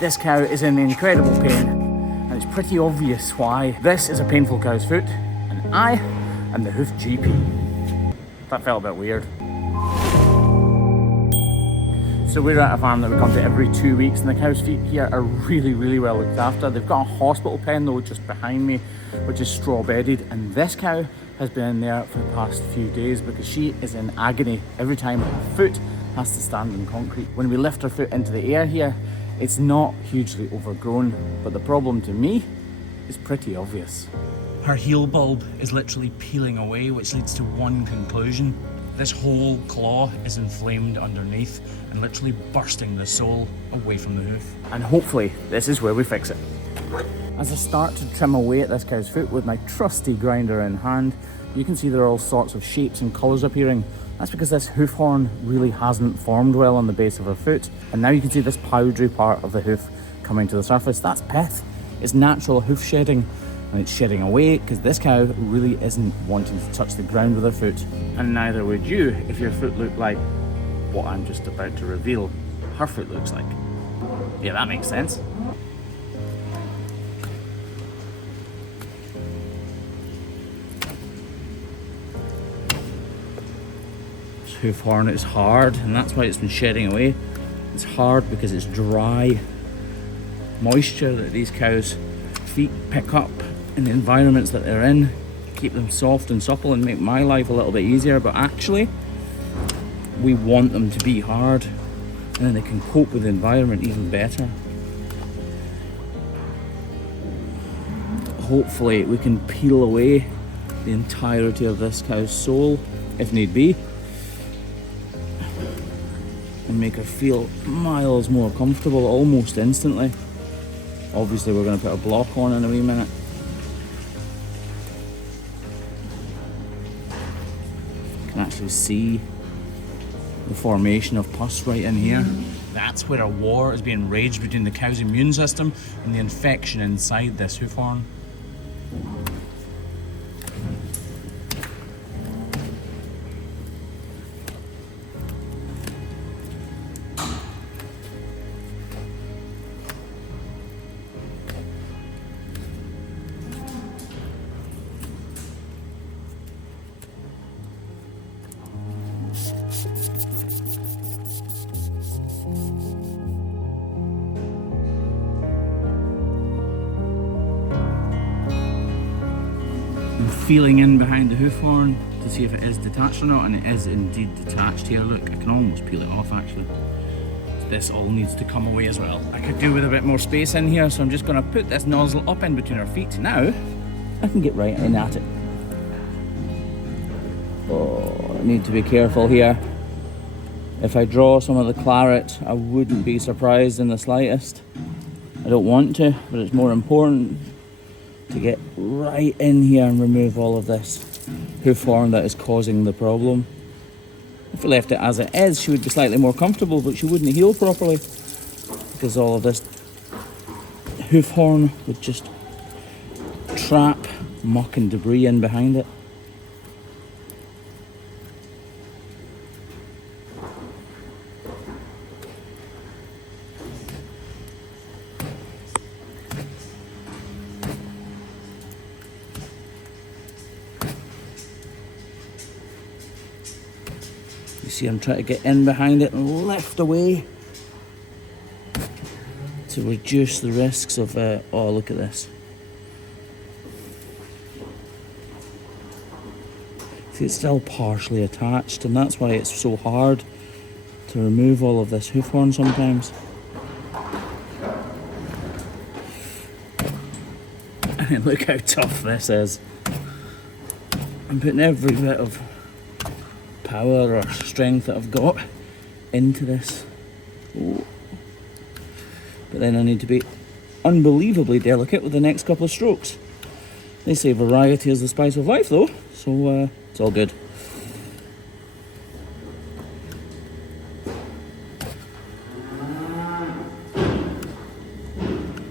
This cow is in incredible pain, and it's pretty obvious why. This is a painful cow's foot, and I am the hoof GP. That felt a bit weird. So we're at a farm that we come to every 2 weeks, and the cow's feet here are really well looked after. They've got a hospital pen though just behind me, which is straw bedded, and this cow has been in there for the past few days because she is in agony every time her foot has to stand on concrete. When we lift her foot into the air here, it's not hugely overgrown, but the problem to me is pretty obvious. Her heel bulb is literally peeling away, which leads to one conclusion. This whole claw is inflamed underneath and literally bursting the sole away from the hoof. And hopefully this is where we fix it. As I start to trim away at this cow's foot with my trusty grinder in hand, you can see there are all sorts of shapes and colours appearing. That's because this hoof horn really hasn't formed well on the base of her foot. And now you can see this powdery part of the hoof coming to the surface. That's pith. It's natural hoof shedding, and it's shedding away because this cow really isn't wanting to touch the ground with her foot. And neither would you if your foot looked like what I'm just about to reveal her foot looks like. Yeah, that makes sense. This hoof horn is hard, and that's why it's been shedding away. It's hard because it's dry moisture that these cows' feet pick up in the environments that they're in, keep them soft and supple and make my life a little bit easier, but actually we want them to be hard, and then they can cope with the environment even better. Hopefully we can peel away the entirety of this cow's sole if need be and make her feel miles more comfortable almost instantly. Obviously we're going to put a block on in a wee minute. You can actually see the formation of pus right in here. That's where a war is being waged between the cow's immune system and the infection inside this hoof horn. Feeling in behind the hoof horn to see if it is detached or not, and it is indeed detached here. Look, I can almost peel it off actually. So this all needs to come away as well. I could do with a bit more space in here, so I'm just going to put this nozzle up in between our feet. Now I can get right in at it. Oh, I need to be careful here. If I draw some of the claret, I wouldn't be surprised in the slightest. I don't want to, but it's more important to get right in here and remove all of this hoof horn that is causing the problem. If we left it as it is, she would be slightly more comfortable, but she wouldn't heal properly because all of this hoof horn would just trap muck and debris in behind it. See, I'm trying to get in behind it and lift away to reduce the risks of, oh look at this. See, it's still partially attached, and that's why it's so hard to remove all of this hoof horn sometimes. And look how tough this is. I'm putting every bit of power or strength that I've got into this. Ooh. But then I need to be unbelievably delicate with the next couple of strokes. They say variety is the spice of life though, so it's all good.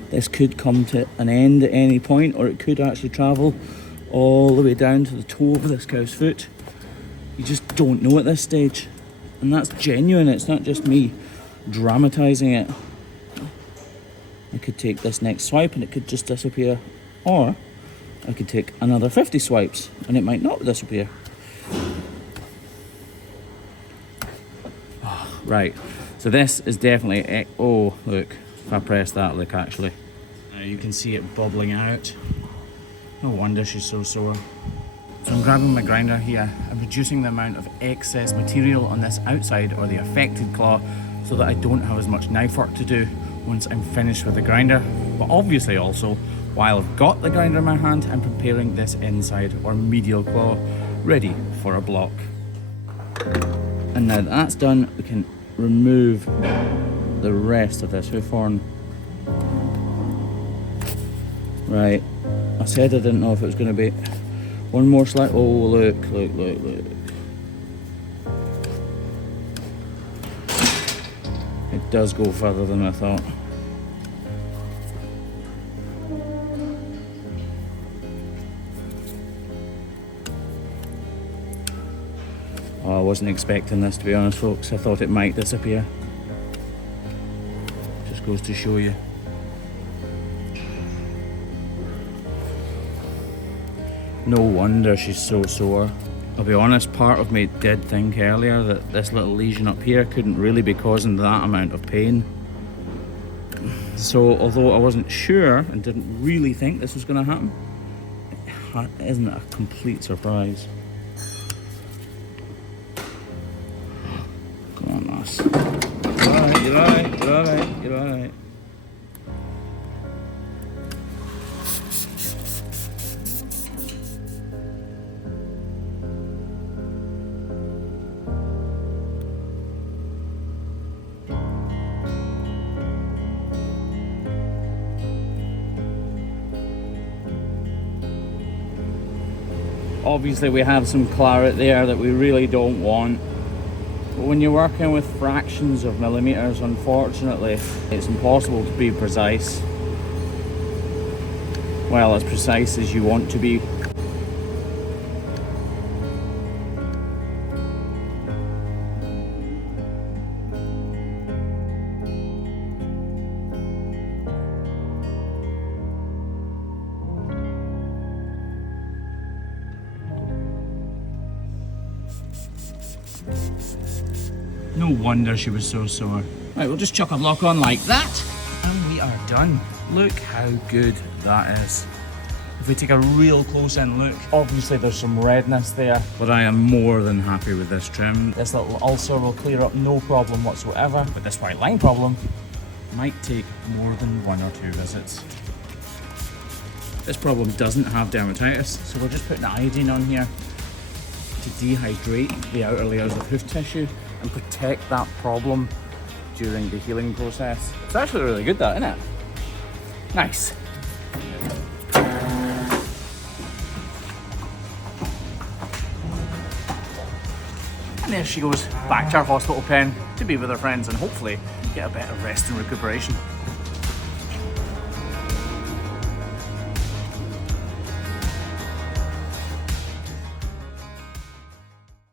This could come to an end at any point, or it could actually travel all the way down to the toe of this cow's foot. You just don't know at this stage, and that's genuine. It's not just me dramatising it. I could take this next swipe and it could just disappear, or I could take another 50 swipes and it might not disappear. Oh, right, so this is definitely, oh look, if I press that, look actually, you can see it bubbling out. No wonder she's so sore. So I'm grabbing my grinder here and reducing the amount of excess material on this outside or the affected claw so that I don't have as much knife work to do once I'm finished with the grinder. But obviously also, while I've got the grinder in my hand, I'm preparing this inside or medial claw ready for a block. And now that that's done, we can remove the rest of this hoof horn. Right, I said I didn't know if it was going to be one more slide. Oh, look. It does go further than I thought. Oh, I wasn't expecting this, to be honest, folks. I thought it might disappear. Just goes to show you. No wonder she's so sore. I'll be honest, part of me did think earlier that this little lesion up here couldn't really be causing that amount of pain. So although I wasn't sure and didn't really think this was going to happen, isn't it a complete surprise? Come on, lass. You're alright. Obviously we have some claret there that we really don't want, but when you're working with fractions of millimeters, unfortunately it's impossible to be precise. Well, as precise as you want to be. No wonder she was so sore. Right, we'll just chuck a block on like that, and we are done. Look how good that is. If we take a real close-in look, obviously there's some redness there, but I am more than happy with this trim. This little ulcer will clear up no problem whatsoever, but this white line problem might take more than 1 or 2 visits. This problem doesn't have dermatitis, so we're just putting iodine on here to dehydrate the outer layers of hoof tissue and protect that problem during the healing process. It's actually really good, that, isn't it? Nice. And there she goes, back to our hospital pen to be with her friends and hopefully get a better rest and recuperation.